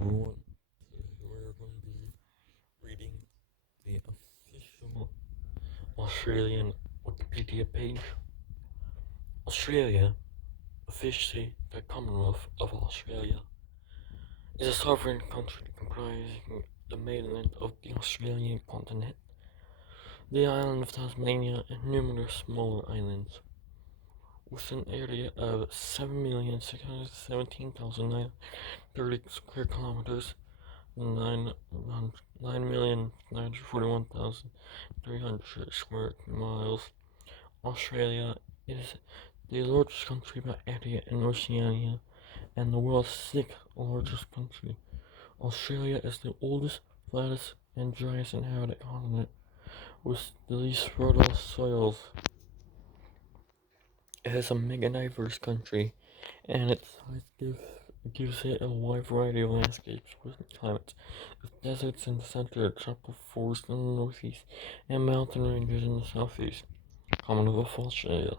everyone. We're going to be reading the official Australian Wikipedia page. Australia, officially the Commonwealth of Australia, is a sovereign country comprising the mainland of the Australian continent, the island of Tasmania, and numerous smaller islands, with an area of 7,617,930 square kilometers. 9,941,300 square miles. Australia is the largest country by area in Oceania and the world's sixth largest country. Australia is the oldest, flattest, and driest inhabited continent with the least fertile soils. It is a mega diverse country, and its size gives it a wide variety of landscapes with climates, with deserts in the center, tropical forests in the northeast, and mountain ranges in the southeast. Commonwealth of Australia.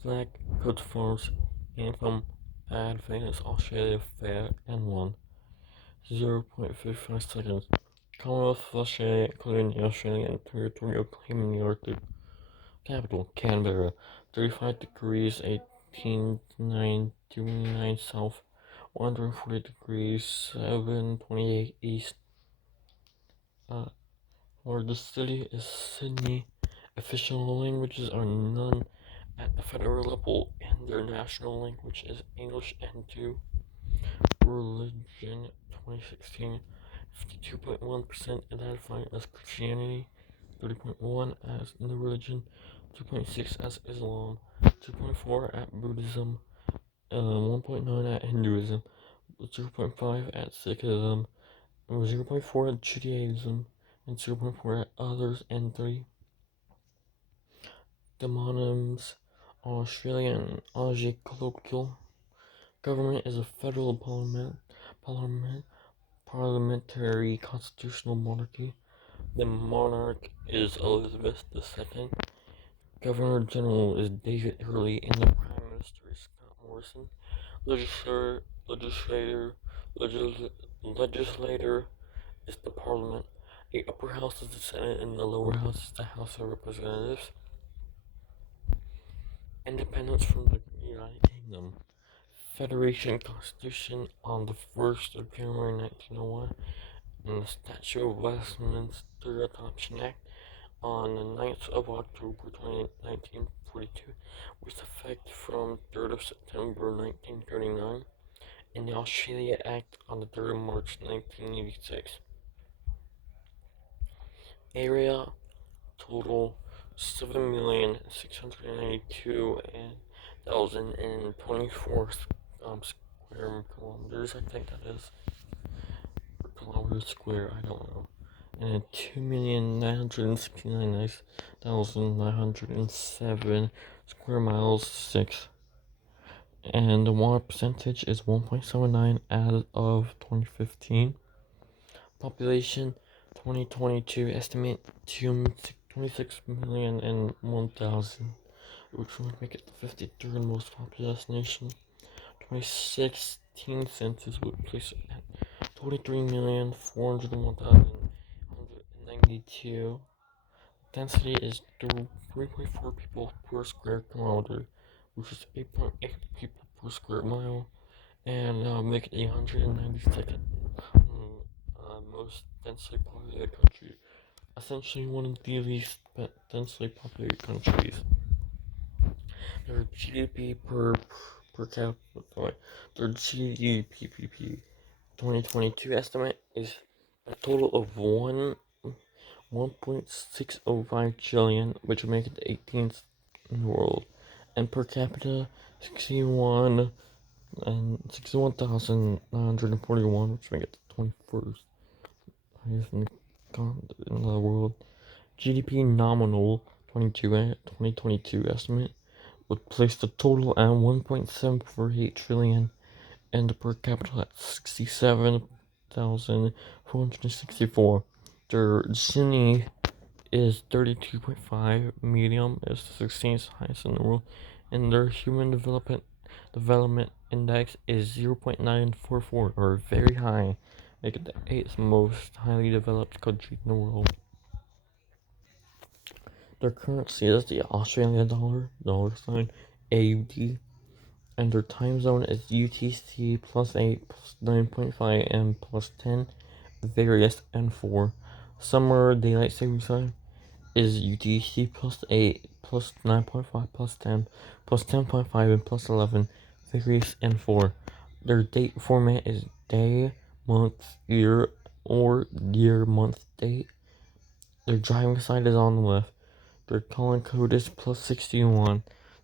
Flag, coat of arms, anthem, Advance Australia Fair, and 1. 0.55 seconds. Commonwealth of Australia, including the Australian territorial claim in the Arctic. Capital, Canberra, 35 degrees 18:29 south, 140 degrees 7:28 east. Largest city is Sydney. Official languages are none at the federal level, and their national language is English and 2. Religion, 2016, 52.1% identifying as Christianity, 30.1 as the religion, 2.6 as Islam, 2.4 at Buddhism, 1.9 at Hinduism, 0.5 at Sikhism, 0.4 at Judaism, and 0.4 at others, and 3. Demonyms. Australian Aussie colloquial government is a federal parliamentary constitutional monarchy. The monarch is Elizabeth II. Governor General is David Hurley, and the Prime Minister is Scott Morrison. Legislator is the Parliament. The upper house is the Senate, and the lower house is the House of Representatives. Independence from the United Kingdom. Federation Constitution on the 1st of January 1901, and the Statute of Westminster Adoption Act on the 9th of October 1942, with effect from 3rd of September 1939, and the Australia Act on the 3rd of March 1986. Area total 7,692,024 square kilometers, I think that is. Or kilometers square, I don't know. And 2,969,907 square miles, 6. And the water percentage is 1.79 as of 2015. Population 2022 estimate 26,001,000, which would make it the 53rd most populous nation. 2016 census would place it at 23,401,192. Density is 3.4 people per square kilometer, which is 8.8 people per square mile, and make it the 192nd most densely populated country. Essentially one of the least densely populated countries. Their GDP per capita, their GDP 2022 estimate is a total of 1.605 trillion, which would make it the 18th in the world, and per capita 61,941, which make it the 21st highest in the world. GDP nominal 2022 estimate would place the total at 1.748 trillion and the per capita at 67,464. Their Gini is 32.5, medium is the 16th highest in the world, and their human development index is 0.944, or very high, make it the 8th most highly developed country in the world. Their currency is the Australian dollar, $ AUD, and their time zone is UTC +8, +9.5, and +10, various, and 4. Summer daylight savings time is UTC +8, +9.5, +10, +10.5, and +11, various, and 4. Their date format is day, month, year, or year, month, date. Their driving side is on the left. Their calling code is +61.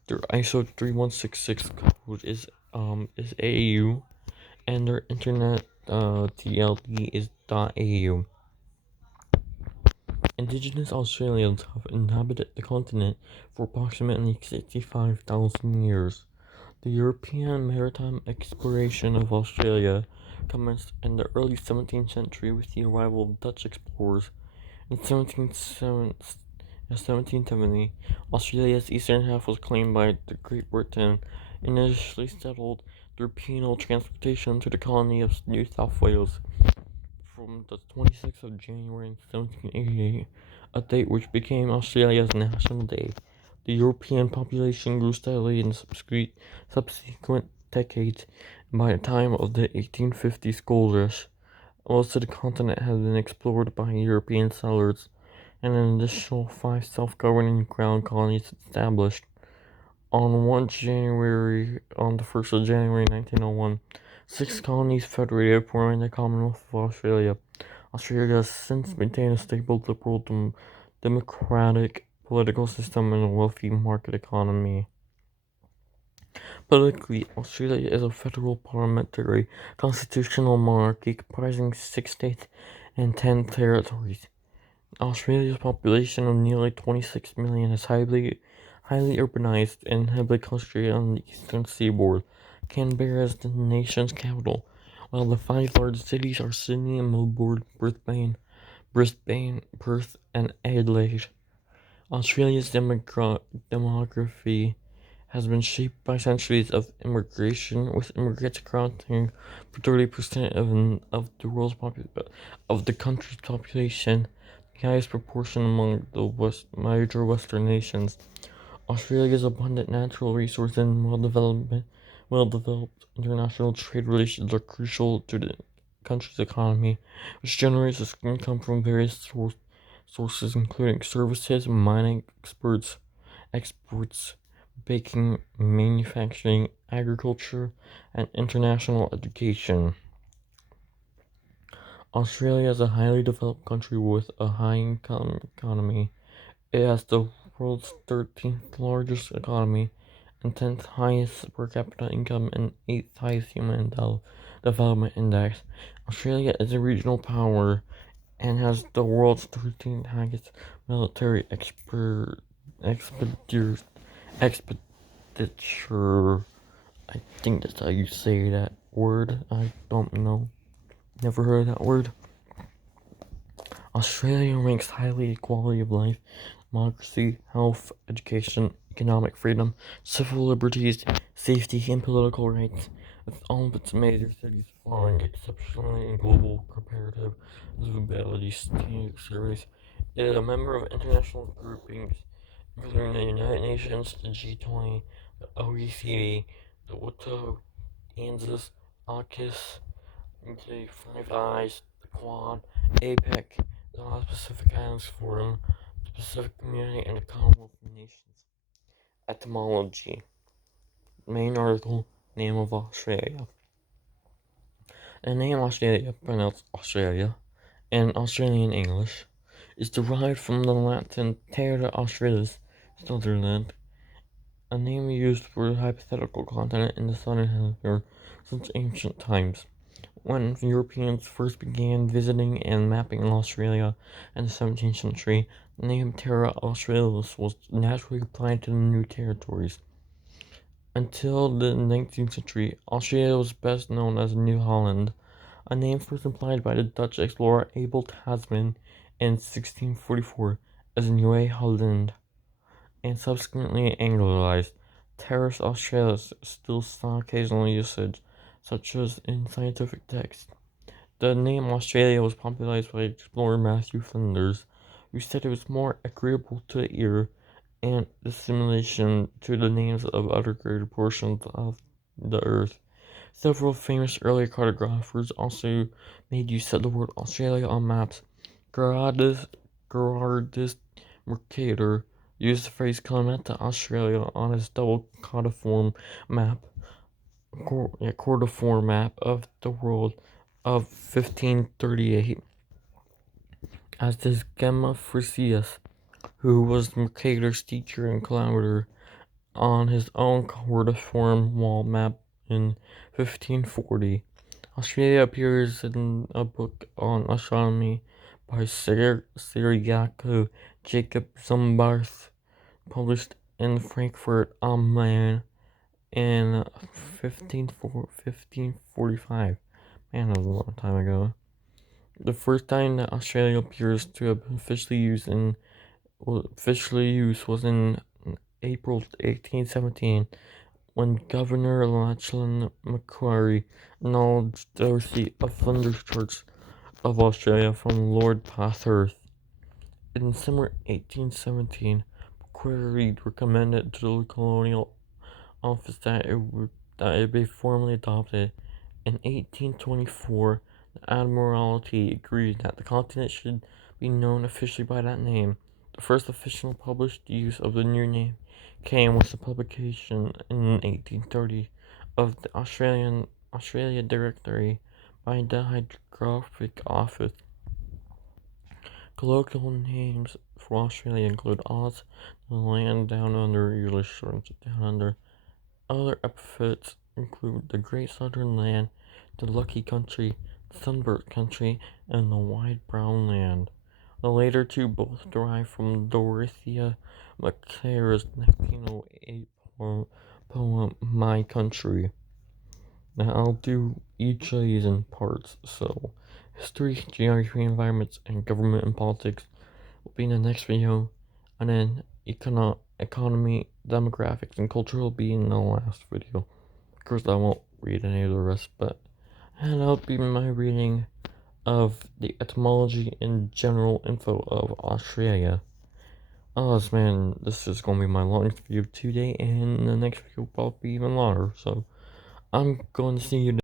Their ISO 3166 code is AU, and their internet TLD is .au. Indigenous Australians have inhabited the continent for approximately 65,000 years. The European maritime exploration of Australia commenced in the early 17th century with the arrival of Dutch explorers. In 1770, Australia's eastern half was claimed by Great Britain and initially settled through penal transportation to the colony of New South Wales from the 26th of January in 1788, a date which became Australia's National Day. The European population grew steadily in subsequent decades, and by the time of the 1850s gold rush, most of the continent had been explored by European settlers, and an additional 5 self-governing crown colonies established. On the 1st of January 1901, 6 colonies federated, forming the Commonwealth of Australia. Australia has since maintained a stable liberal democratic political system and a wealthy market economy. Politically, Australia is a federal parliamentary constitutional monarchy comprising 6 states and 10 territories. Australia's population of nearly 26 million is highly urbanized and heavily concentrated on the eastern seaboard. Canberra is the nation's capital, while the 5 largest cities are Sydney and Melbourne, Brisbane, Perth, and Adelaide. Australia's demography has been shaped by centuries of immigration, with immigrants accounting for 30% of the country's population, the highest proportion among the major Western nations. Australia's abundant natural resources and well-developed international trade relations are crucial to the country's economy, which generates its income from various sources, including services, mining, exports, baking, manufacturing, agriculture, and international education. Australia is a highly developed country with a high income economy. It has the world's 13th largest economy and 10th highest per capita income and 8th highest human development index. Australia is a regional power and has the world's 13th highest military expenditure. I think that's how you say that word. I don't know. Never heard that word. Australia ranks highly quality of life, democracy, health, education, economic freedom, civil liberties, safety, and political rights, with all of its major cities falling exceptionally in global comparative livability surveys. It is a member of international groupings including the United Nations, the G20, the OECD, the WTO, ANZUS, AUKUS, the Five Eyes, the Quad, APEC, the South Pacific Islands Forum, the Pacific Community, and the Commonwealth of Nations. Etymology. Main article, name of Australia. The name Australia, pronounced Australia, in Australian English, is derived from the Latin Terra Australis, Sutherland, a name used for a hypothetical continent in the southern hemisphere since ancient times. When Europeans first began visiting and mapping Australia in the 17th century, the name Terra Australis was naturally applied to the new territories. Until the 19th century, Australia was best known as New Holland, a name first implied by the Dutch explorer Abel Tasman in 1644 as Nieuw Holland, and subsequently anglicized. Terra Australis still saw occasional usage, such as in scientific texts. The name Australia was popularized by explorer Matthew Flinders, who said it was more agreeable to the ear and assimilation to the names of other greater portions of the earth. Several famous early cartographers also made use of the word Australia on maps. Gerardus Mercator used the phrase Continental Australia on his double codiform map of the world of 1538, as does Gemma Frisius, who was Mercator's teacher and collaborator, on his own codiform wall map in 1540. Australia appears in a book on astronomy by Cyriaco Jacob Zumbarth, published in Frankfurt am Main in 1545. Man, that was a long time ago. The first time that Australia appears to have been officially used was in April 1817, when Governor Lachlan Macquarie acknowledged the receipt of Flinders Charts of Australia from Lord Bathurst. In December 1817, Macquarie recommended to the Colonial Office that it be formally adopted. In 1824, the Admiralty agreed that the continent should be known officially by that name. The first official published use of the new name came with the publication in 1830 of the Australia Directory by the Hydrographic Office. Colloquial names for Australia include Oz, the land down under, usually shortened to down under. Other epithets include the Great Southern Land, the Lucky Country, the Sunburnt Country, and the Wide Brown Land. The later two both derive from Dorothea Macquarie's 1908 poem My Country. Now I'll do each of these in parts. So, history, geography, environments, and government and politics will be in the next video, and then economy, demographics, and culture will be in the last video. Of course, I won't read any of the rest, and that'll be my reading of the etymology and general info of Australia. Oh man, this is gonna be my longest video today, and the next video will probably be even longer. So I'm going to see you.